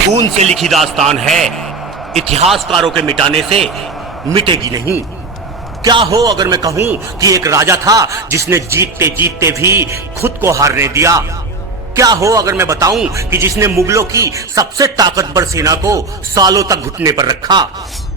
खून से लिखी दास्तान है, इतिहासकारों के मिटाने से मिटेगी नहीं। क्या हो अगर मैं कहूं कि एक राजा था जिसने जीतते जीतते भी खुद को हारने दिया। क्या हो अगर मैं बताऊं कि जिसने मुगलों की सबसे ताकतवर सेना को सालों तक घुटने पर रखा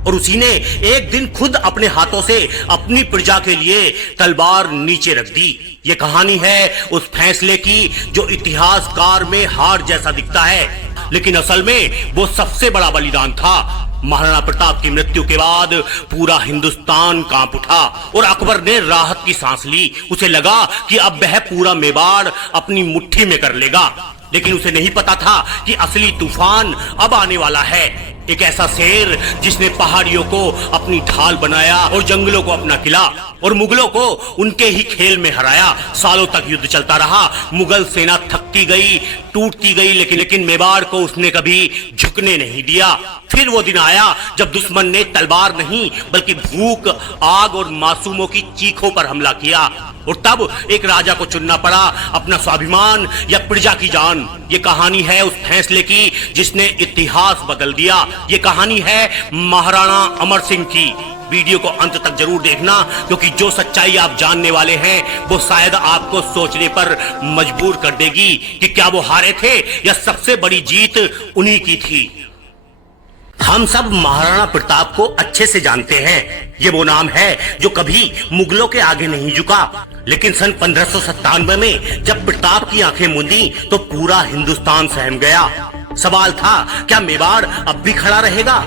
और उसी ने एक दिन खुद अपने हाथों से अपनी प्रजा के लिए तलवार नीचे रख दी। ये कहानी है उस फैसले की जो इतिहासकार में हार जैसा दिखता है, लेकिन असल में वो सबसे बड़ा बलिदान था। महाराणा प्रताप की मृत्यु के बाद पूरा हिंदुस्तान कांप उठा और अकबर ने राहत की सांस ली। उसे लगा कि अब वह पूरा मेवाड़ अपनी मुट्ठी में कर लेगा, लेकिन उसे नहीं पता था कि असली तूफान अब आने वाला है। एक ऐसा शेर जिसने पहाड़ियों को अपनी ढाल बनाया और जंगलों को अपना किला और मुगलों को उनके ही खेल में हराया। सालों तक युद्ध चलता रहा, मुगल सेना थकती गई, टूटती गई, लेकिन मेवाड़ को उसने कभी झुकने नहीं दिया। फिर वो दिन आया जब दुश्मन ने तलवार नहीं बल्कि भूख, आग और मासूमों की चीखों पर हमला किया और तब एक राजा को चुनना पड़ा, अपना स्वाभिमान या प्रजा की जान। ये कहानी है उस फैसले की जिसने इतिहास बदल दिया। ये कहानी है महाराणा अमर सिंह की। वीडियो को अंत तक जरूर देखना, क्योंकि जो सच्चाई आप जानने वाले हैं वो शायद आपको सोचने पर मजबूर कर देगी कि क्या वो हारे थे या सबसे बड़ी जीत उन्हीं की थी। हम सब महाराणा प्रताप को अच्छे से जानते हैं। ये वो नाम है जो कभी मुगलों के आगे नहीं झुका, लेकिन सन 1597 में जब प्रताप की आंखें मूंदी तो पूरा हिंदुस्तान सहम गया। सवाल था, क्या मेवाड़ अब भी खड़ा रहेगा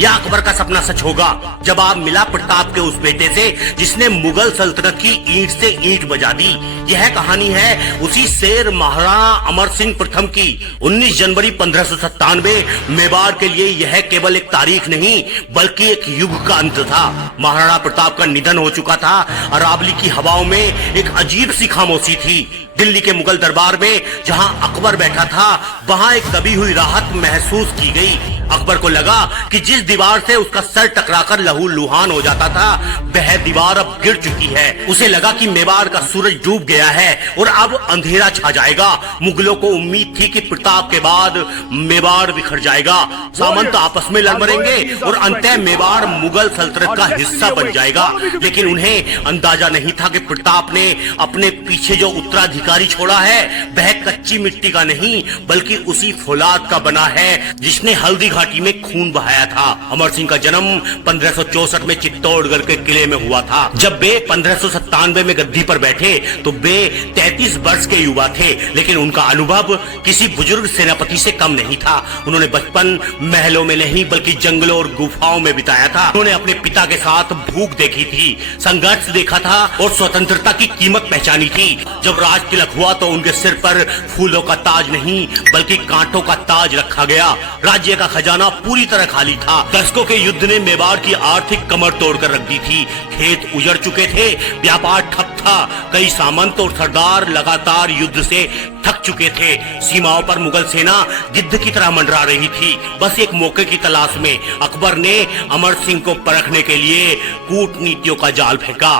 या अकबर का सपना सच होगा। जवाब मिला प्रताप के उस बेटे से जिसने मुगल सल्तनत की ईंट से ईंट बजा दी। यह कहानी है उसी शेर महाराणा अमर सिंह प्रथम की। 19 जनवरी 1597 मेवाड़ के लिए यह केवल एक तारीख नहीं बल्कि एक युग का अंत था। महाराणा प्रताप का निधन हो चुका था। अरावली की हवाओं में एक अजीब सी खामोशी थी। दिल्ली के मुगल दरबार में जहां अकबर बैठा था वहां एक दबी हुई राहत महसूस की गई। अकबर को लगा कि जिस दीवार से उसका सर टकराकर लहूलुहान हो जाता था वह दीवार अब गिर चुकी है। उसे लगा कि मेवाड़ का सूरज डूब गया है और अब अंधेरा छा जाएगा। मुगलों को उम्मीद थी कि प्रताप के बाद मेवाड़ बिखर जाएगा, सामंत आपस में लड़ मरेंगे और अंततः मेवाड़ मुगल सल्तनत का हिस्सा बन जाएगा। लेकिन उन्हें अंदाजा नहीं था कि प्रताप ने अपने पीछे जो उत्तराधिकारी छोड़ा है वह कच्ची मिट्टी का नहीं बल्कि उसी फौलाद का बना है जिसने हल्दी घाटी में खून बहाया था। अमर सिंह का जन्म 1564 में चित्तौड़गढ़ के किले में हुआ था। जब वे 1597 में गद्दी पर बैठे तो वे 33 वर्ष के युवा थे, लेकिन उनका अनुभव किसी बुजुर्ग सेनापति से कम नहीं था। उन्होंने बचपन महलों में नहीं बल्कि जंगलों और गुफाओं में बिताया था। उन्होंने अपने पिता के साथ भूख देखी थी, संघर्ष देखा था और स्वतंत्रता की कीमत पहचानी थी। जब राज तिलक हुआ तो उनके सिर पर फूलों का ताज नहीं बल्कि कांटों का ताज रखा गया। राज्य का खजाना पूरी तरह खाली था। दशकों के युद्ध ने मेवाड़ की आर्थिक कमर तोड़कर रख दी थी। खेत उजड़ चुके थे, व्यापार ठप था। कई सामंत और सरदार लगातार युद्ध से थक चुके थे। सीमाओं पर मुगल सेना गिद्ध की तरह मंडरा रही थी। बस एक मौके की तलाश में अकबर ने अमर सिंह को परखने के लिए कूटनीतियों का जाल फेंका।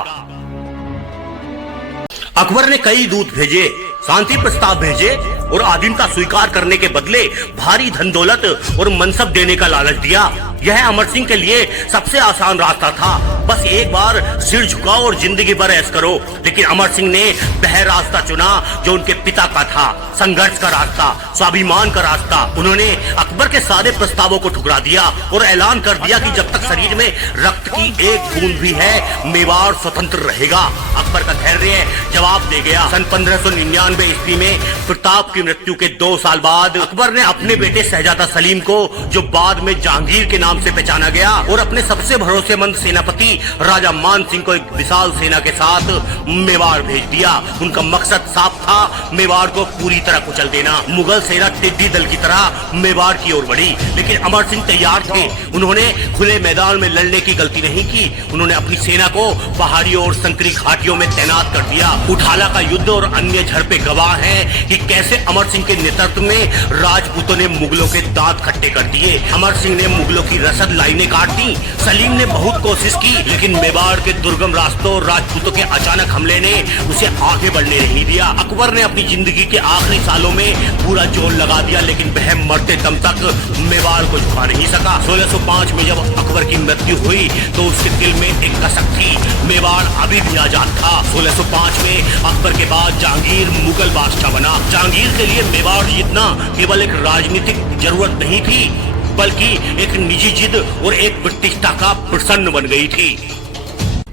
अकबर ने कई दूत भेजे, शांति प्रस्ताव भेजे और आधीनता स्वीकार करने के बदले भारी धन दौलत और मनसब देने का लालच दिया। यह अमर सिंह के लिए सबसे आसान रास्ता था। बस एक बार सिर झुकाओ और जिंदगी भर ऐश करो। लेकिन अमर सिंह ने वह रास्ता चुना जो उनके पिता का था, संघर्ष का रास्ता, स्वाभिमान का रास्ता। उन्होंने अकबर के सारे प्रस्तावों को ठुकरा दिया और ऐलान कर दिया कि जब तक शरीर में रक्त की एक बूंद भी है मेवाड़ स्वतंत्र रहेगा। अकबर का धैर्य जवाब दे गया। सन 1599 ईस्वी में प्रताप की मृत्यु के 2 साल बाद अकबर ने अपने बेटे शहजादा सलीम को, जो बाद में जहांगीर के नाम से पहचाना गया, और अपने सबसे भरोसेमंद सेनापति राजा मान सिंह को एक विशाल सेना के साथ मेवाड़ भेज दिया। उनका मकसद साफ था, मेवाड़ को पूरी तरह कुचल देना। मुगल सेना टिड्डी दल की तरह मेवाड़ की ओर बढ़ी, लेकिन अमर सिंह तैयार थे। उन्होंने खुले मैदान में लड़ने की गलती नहीं की। उन्होंने अपनी सेना को पहाड़ियों और संकरी घाटियों में तैनात कर दिया। उठाला का युद्ध और अन्य झड़पें गवाह हैं कि कैसे अमर सिंह के नेतृत्व में राजपूतों ने मुगलों के दांत खट्टे कर दिए। अमर सिंह ने मुगलों की रसद लाइनें काट दी। सलीम ने बहुत कोशिश की लेकिन मेवाड़ के दुर्गम रास्तों और राजपूतों के अचानक हमले ने उसे आगे बढ़ने नहीं दिया। अकबर ने अपनी जिंदगी के आखिरी सालों में पूरा जोर लगा दिया, लेकिन वह मरते दम तक मेवाड़ को झुका नहीं सका। 1605 में जब अकबर की मृत्यु हुई तो उसके दिल में एक कसक थी, मेवाड़ अभी भी आजाद था। 1605 में अकबर के बाद जहांगीर मुगल बादशाह बना। जहांगीर के लिए मेवाड़ जीतना केवल एक राजनीतिक जरूरत नहीं थी, बल्कि एक निजी जिद और एक प्रतिष्ठा का प्रसन्न बन गई थी।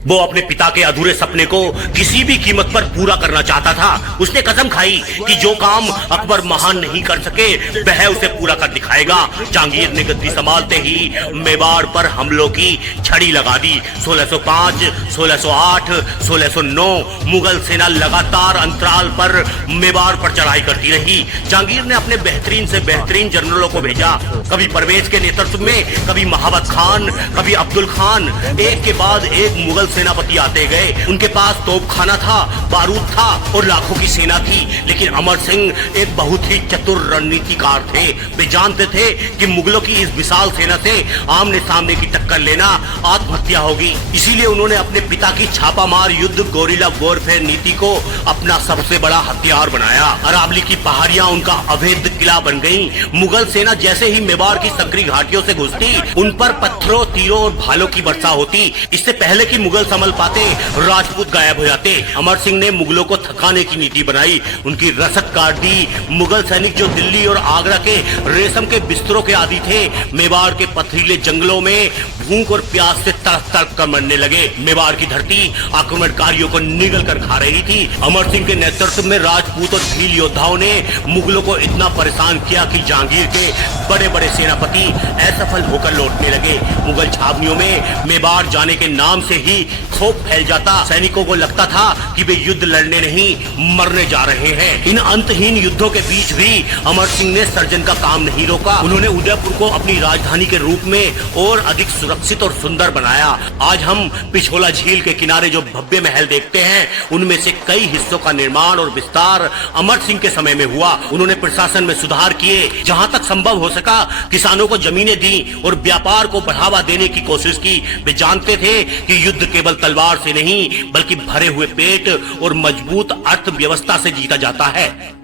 वो अपने पिता के अधूरे सपने को किसी भी कीमत पर पूरा करना चाहता था। उसने कसम खाई कि जो काम अकबर महान नहीं कर सके वह उसे पूरा कर दिखाएगा। जहांगीर ने गद्दी संभालते ही मेवाड़ पर हमलों की छड़ी लगा दी। 1605, 1608, 1609 मुगल सेना लगातार अंतराल पर मेवाड़ पर चढ़ाई करती रही। जहांगीर ने अपने बेहतरीन से बेहतरीन जनरलों को भेजा, कभी परवेज के नेतृत्व में, कभी महाबत खान, कभी अब्दुल खान। एक के बाद एक मुगल सेनापति आते गए। उनके पास तोपखाना था, बारूद था और लाखों की सेना थी। लेकिन अमर सिंह एक बहुत ही चतुर रणनीतिकार थे। वे जानते थे कि मुगलों की इस विशाल सेना से आमने सामने की टक्कर लेना आत्महत्या होगी। इसीलिए उन्होंने अपने पिता की छापामार युद्ध गोरिल्ला वॉरफेयर नीति को अपना सबसे बड़ा हथियार बनाया। अरावली की पहाड़ियां उनका अवैध किला बन गयी। मुगल सेना जैसे ही मेवाड़ की संकरी घाटियों से घुसती, उन पर पत्थरों, तीरों और भालों की वर्षा होती। इससे पहले कि मुगल संभल पाते, राजपूत गायब हो जाते। अमर सिंह ने मुगलों को थकाने की नीति बनाई, उनकी रसद काट दी। मुगल सैनिक जो दिल्ली और आगरा के रेशम के बिस्तरों के आदी थे, मेवाड़ के पथरीले जंगलों में भूख और प्यास से तड़प तड़प कर मरने लगे। मेवाड़ की धरती आक्रमणकारियों को निगल कर खा रही थी। अमर सिंह के नेतृत्व में राजपूत और भील योद्धाओं ने मुगलों को इतना परेशान किया कि जहांगीर के बड़े बड़े सेनापति असफल होकर लौटने लगे। मुगल छावनियों में मेवाड़ जाने के नाम से ही खौफ फैल जाता। सैनिकों को लगता था कि वे युद्ध लड़ने नहीं, मरने जा रहे हैं। इन अंतहीन युद्धों के बीच भी अमर सिंह ने सर्जन का काम नहीं रोका। उन्होंने उदयपुर को अपनी राजधानी के रूप में और अधिक सुरक्षित और सुंदर बनाया। आज हम पिछोला झील के किनारे जो भव्य महल देखते हैं, उनमें से कई हिस्सों का निर्माण और विस्तार अमर सिंह के समय में हुआ। उन्होंने प्रशासन में सुधार किए, जहां तक संभव हो सका किसानों को जमीनें दी और व्यापार को बढ़ावा देने की कोशिश की। वे जानते थे कि युद्ध केवल तलवार से नहीं, बल्कि भरे हुए पेट और मजबूत अर्थव्यवस्था से जीता जाता है।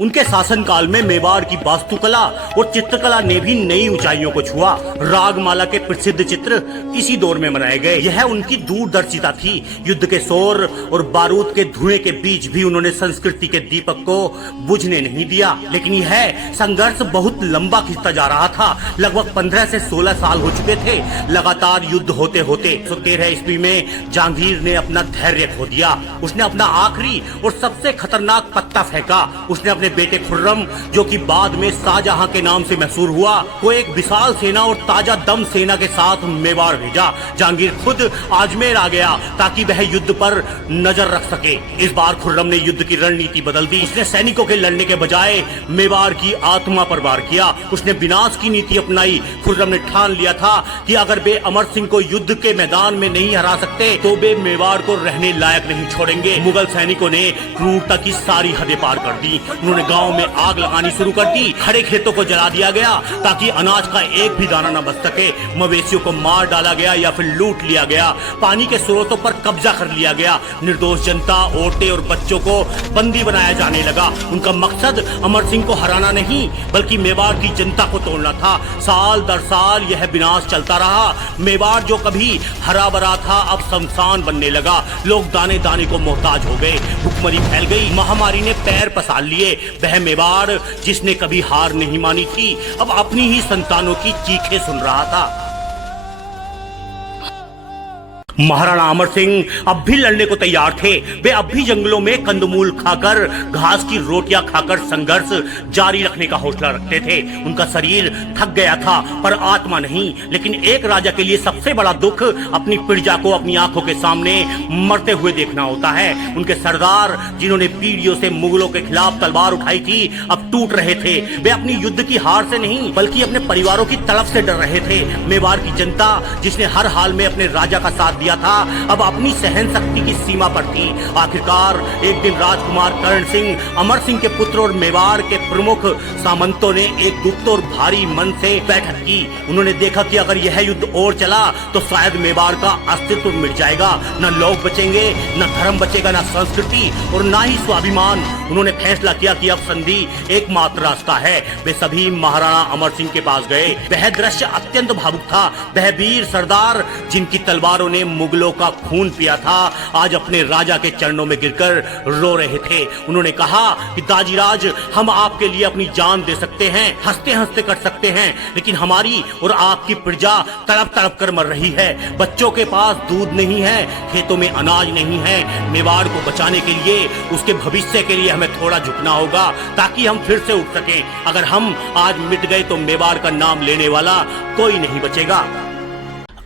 उनके शासनकाल में मेवाड़ की वास्तुकला और चित्रकला ने भी नई ऊंचाइयों को छुआ। रागमाला के प्रसिद्ध चित्र इसी दौर में बनाए गए। यह उनकी दूरदर्शिता थी। युद्ध के शोर और बारूद के धुएं के बीच भी उन्होंने संस्कृति के दीपक को बुझने नहीं दिया। लेकिन यह संघर्ष बहुत लंबा खिंचता जा रहा था। लगभग 15 से 16 साल हो चुके थे। लगातार युद्ध होते होते 13 ईस्वी में जहांगीर ने अपना धैर्य खो दिया। उसने अपना आखिरी और सबसे खतरनाक पत्ता फेंका। उसने अपने बेटे खुर्रम, जो कि बाद में शाहजहां के नाम से मशहूर हुआ, को एक विशाल सेना और ताजा दम सेना के साथ मेवाड़ भेजा। जहांगीर खुद आजमेर आ गया ताकि वह युद्ध पर नजर रख सके। इस बार खुर्रम ने युद्ध की रणनीति बदल दी। उसने सैनिकों के लड़ने के बजाय मेवाड़ की आत्मा पर वार किया। उसने विनाश की नीति अपनाई। खुर्रम ने ठान लिया था कि अगर वे अमर सिंह को युद्ध के मैदान में नहीं हरा सकते तो वे मेवाड़ को रहने लायक नहीं छोड़ेंगे। मुगल सैनिकों ने क्रूरता की सारी हदें पार कर दी। उन्होंने गांव में आग लगानी शुरू कर दी। खड़े खेतों को जला दिया गया ताकि अनाज का एक भी दाना न बच सके। मवेशियों को मार डाला गया या फिर लूट लिया गया। पानी के स्रोतों पर कब्जा कर लिया गया। निर्दोष जनता, औरतें और बच्चों को बंदी बनाया जाने लगा। उनका मकसद अमर सिंह को हराना नहीं, बल्कि मेवाड़ की जनता को तोड़ना था। साल दर साल यह विनाश चलता रहा। मेवाड़ जो कभी हरा भरा था, अब शमशान बनने लगा। लोग दाने दाने को मोहताज हो गए। भुखमरी फैल गई। महामारी ने पैर पसार लिए। वह मेवाड़ जिसने कभी हार नहीं मानी थी, अब अपनी ही संतानों की चीखें सुन रहा था। महाराणा अमर सिंह अब भी लड़ने को तैयार थे। वे अब भी जंगलों में कंदमूल खाकर, घास की रोटियां खाकर संघर्ष जारी रखने का हौसला रखते थे। उनका शरीर थक गया था, पर आत्मा नहीं। लेकिन एक राजा के लिए सबसे बड़ा दुख अपनी प्रजा को अपनी आंखों के सामने मरते हुए देखना होता है। उनके सरदार, जिन्होंने पीढ़ियों से मुगलों के खिलाफ तलवार उठाई थी, अब टूट रहे थे। वे अपनी युद्ध की हार से नहीं, बल्कि अपने परिवारों की तड़फ से डर रहे थे। मेवाड़ की जनता, जिसने हर हाल में अपने राजा का साथ दिया था, अब अपनी सहन शक्ति की सीमा पर थी। आखिरकार एक दिन राजकुमार करण सिंह, अमर सिंह के पुत्र और मेवाड़ के प्रमुख सामंतों ने एक गुप्त और भारी मन से बैठक की। उन्होंने देखा कि अगर यह युद्ध और चला तो शायद मेवाड़ का अस्तित्व मिट जाएगा, न लोग बचेंगे, न धर्म बचेगा, न संस्कृति और न ही स्वाभिमान। उन्होंने फैसला किया कि अब संधि एकमात्र रास्ता है। वे सभी महाराणा अमर सिंह के पास गए। वह दृश्य अत्यंत भावुक था। वह वीर सरदार जिनकी तलवारों ने मुगलों का खून पिया था, आज अपने राजा के चरणों में गिरकर रो रहे थे। उन्होंने कहा कि दाजीराज, हम आपके लिए अपनी जान दे सकते हैं, हंसते हंसते कर सकते हैं, लेकिन हमारी और आपकी प्रजा तड़प तड़प कर मर रही है। बच्चों के पास दूध नहीं है, खेतों में अनाज नहीं है। मेवाड़ को बचाने के लिए, उसके भविष्य के लिए हमें थोड़ा झुकना होगा ताकि हम फिर से उठ सकें। अगर हम आज मिट गए तो मेवाड़ का नाम लेने वाला कोई नहीं बचेगा।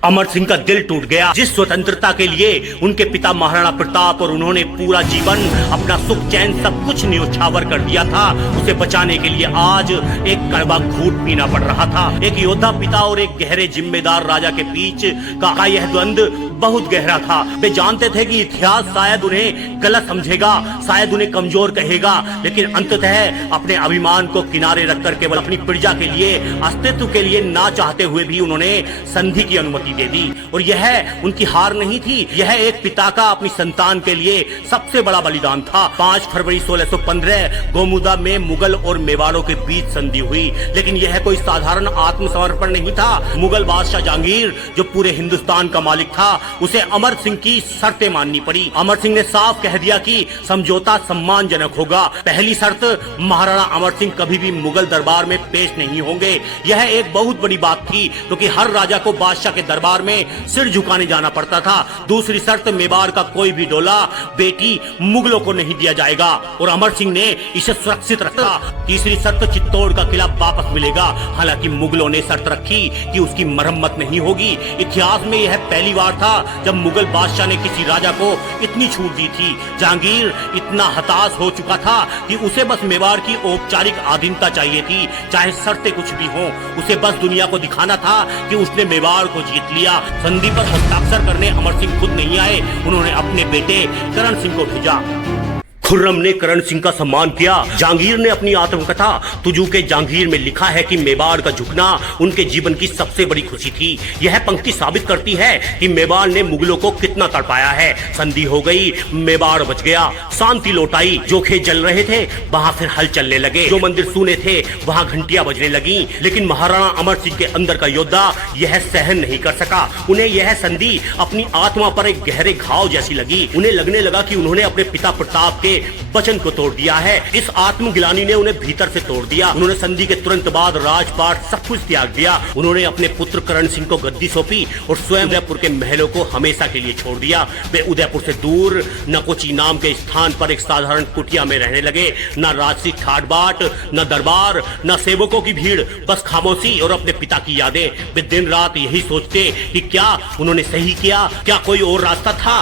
अमर सिंह का दिल टूट गया। जिस स्वतंत्रता के लिए उनके पिता महाराणा प्रताप और उन्होंने पूरा जीवन अपना सुख चैन सब कुछ न्योछावर कर दिया था, उसे बचाने के लिए आज एक कड़वा घूंट पीना पड़ रहा था। एक योद्धा पिता और एक गहरे जिम्मेदार राजा के बीच का यह द्वंद्व बहुत गहरा था। वे जानते थे कि इतिहास शायद उन्हें गलत समझेगा, शायद उन्हें कमजोर कहेगा, लेकिन अंततः अपने अभिमान को किनारे रखकर केवल अपनी प्रजा के लिए, अस्तित्व के लिए ना चाहते हुए भी उन्होंने संधि की अनुमति दे दी। और यह उनकी हार नहीं थी, यह एक पिता का अपनी संतान के लिए सबसे बड़ा बलिदान था। 5 फरवरी 1615 गोमुदा में मुगल और मेवाड़ों के बीच संधि हुई, लेकिन यह कोई साधारण आत्मसमर्पण नहीं था। मुगल बादशाह जहांगीर, जो पूरे हिंदुस्तान का मालिक था, उसे अमर सिंह की शर्तें माननी पड़ी। अमर सिंह ने साफ कह दिया कि समझौता सम्मानजनक होगा। पहली शर्त, महाराणा अमर सिंह कभी भी मुगल दरबार में पेश नहीं होंगे। यह एक बहुत बड़ी बात थी, क्योंकि हर राजा को बादशाह के दरबार में सिर झुकाने जाना पड़ता था। दूसरी शर्त, मेवाड़ का कोई भी डोला, बेटी मुगलों को नहीं दिया जाएगा, और अमर सिंह ने इसे सुरक्षित रखा। तीसरी शर्त, चित्तौड़ का किला वापस मिलेगा। हालांकि मुगलों ने शर्त रखी कि उसकी मरम्मत नहीं होगी। इतिहास में यह पहली बार था जब मुगल बादशाह ने किसी राजा को इतनी छूट दी थी। जहांगीर इतना हताश हो चुका था कि उसे बस मेवाड़ की औपचारिक अधीनता चाहिए थी, चाहे शर्तें कुछ भी हों। उसे बस दुनिया को दिखाना था कि उसने मेवाड़ को जीत लिया। संधि पर हस्ताक्षर करने अमर सिंह खुद नहीं आए, उन्होंने अपने बेटे करण सिंह को भेजा। खुर्रम ने करण सिंह का सम्मान किया। जहांगीर ने अपनी आत्मकथा तुजू के जहांगीर में लिखा है कि मेवाड़ का झुकना उनके जीवन की सबसे बड़ी खुशी थी। यह पंक्ति साबित करती है कि मेवाड़ ने मुगलों को कितना तड़पाया है। संधि हो गई, मेवाड़ बच गया, शांति लौट आई। जो खेत जल रहे थे वहां फिर हल चलने लगे, जो मंदिर सूने थे वहां घंटियां बजने लगी। लेकिन महाराणा अमर सिंह के अंदर का योद्धा यह सहन नहीं कर सका। उन्हें यह संधि अपनी आत्मा पर एक गहरे घाव जैसी लगी। उन्हें लगने लगा कि उन्होंने अपने पिता प्रताप के वचन को तोड़ दिया है। इस आत्मग्लानि ने उन्हें भीतर से तोड़ दिया। उन्होंने संधि के तुरंत बाद राजपाट सब कुछ त्याग दिया। उन्होंने अपने पुत्र करण सिंह को गद्दी सौंपी और स्वयं उदयपुर के महलों को हमेशा के लिए छोड़ दिया। वे उदयपुर से दूर नकोची नाम के स्थान पर एक साधारण कुटिया में रहने लगे। न राजसी ठाट बाट, न दरबार, न सेवकों की भीड़, बस खामोशी और अपने पिता की यादें। वे दिन रात यही सोचते कि क्या उन्होंने सही किया, क्या कोई और रास्ता था।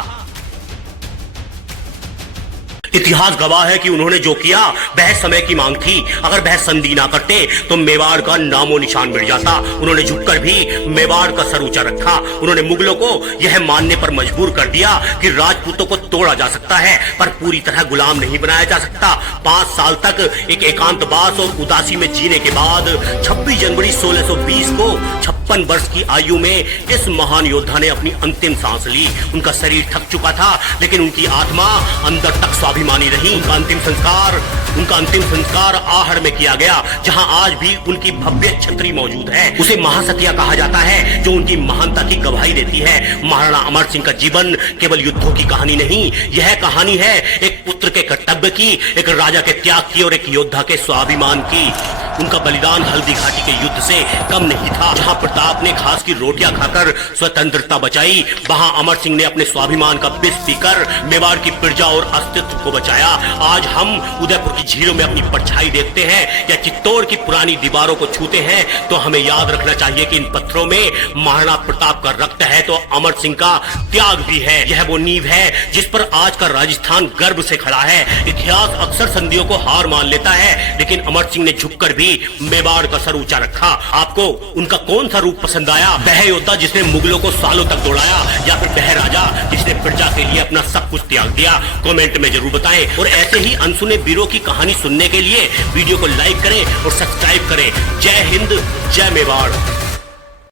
इतिहास गवाह है कि उन्होंने जो किया वह समय की मांग थी। अगर वह संधि ना करते तो मेवाड़ का नामो निशान मिट जाता। उन्होंने झुककर भी मेवाड़ का सर ऊंचा रखा। उन्होंने मुगलों को यह मानने पर मजबूर कर दिया कि राजपूतों को तोड़ा जा सकता है, पर पूरी तरह गुलाम नहीं बनाया जा सकता। 5 साल तक एक एकांतवास और उदासी में जीने के बाद 26 जनवरी 1620 को 56 वर्ष की आयु में इस महान योद्धा ने अपनी अंतिम सांस ली। उनका शरीर थक चुका था, लेकिन उनकी आत्मा अंदर तक स्वाभिमानी रही। उनका अंतिम संस्कार आहड़ में किया गया, जहां आज भी उनकी भव्य छतरी मौजूद है। उसे महासतिया कहा जाता है, जो उनकी महानता की गवाही देती है। महाराणा अमर सिंह का जीवन केवल युद्धों की कहानी नहीं, यह कहानी है एक पुत्र के कर्तव्य की, एक राजा के त्याग की और एक योद्धा के स्वाभिमान की। उनका बलिदान हल्दी घाटी के युद्ध से कम नहीं था। जहां प्रताप ने घास की रोटियां खाकर स्वतंत्रता बचाई, वहां अमर सिंह ने अपने स्वाभिमान का विष पीकर मेवाड़ की प्रजा और अस्तित्व को बचाया। आज हम उदयपुर की झीलों में अपनी परछाई देखते हैं या चित्तौड़ की पुरानी दीवारों को छूते हैं, तो हमें याद रखना चाहिए कि इन पत्थरों में महाराणा प्रताप का रक्त है तो अमर सिंह का त्याग भी है। यह वो नींव है जिस पर आज का राजस्थान गर्व से खड़ा है। इतिहास अक्सर संधियों को हार मान लेता है, लेकिन अमर सिंह ने झुककर भी मेवाड़ का सर ऊंचा रखा। आपको उनका कौन सा रूप पसंद आया? वह योद्धा जिसने मुगलों को सालों तक दौड़ाया, या फिर वह राजा जिसने प्रजा के लिए अपना सब कुछ त्याग दिया? कमेंट में जरूर बताएं। और ऐसे ही अनसुने वीरों की कहानी सुनने के लिए वीडियो को लाइक करें और सब्सक्राइब करें। जय हिंद, जय मेवाड़।